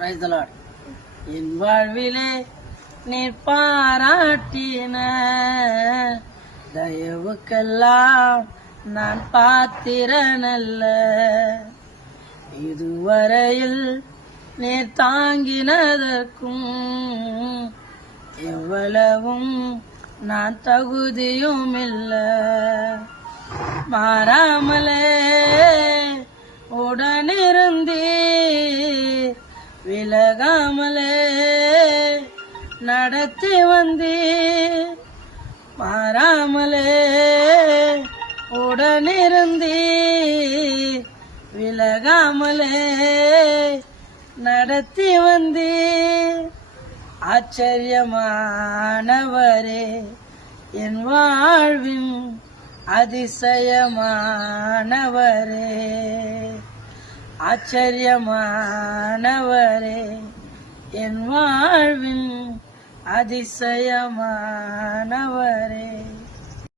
Price Lord என் வாழ்விலே நீர் பாராட்டின தயவுக்கெல்லாம் நான் பாத்திரனல்ல. இதுவரையில் நீர் தாங்கினதற்கும் எவ்வளவும் நான் தகுதியும் இல்லை மாறாமலே உடனே விலகாமலே நடத்தி வந்தீ மாறாமலே உடனிருந்தி விலகாமலே நடத்தி வந்தீ ஆச்சரியமானவரே என் வாழ்வின் அதிசயமானவரே. ஆச்சரியமானவரே என் வாழ்வின் அதிசயமானவரே.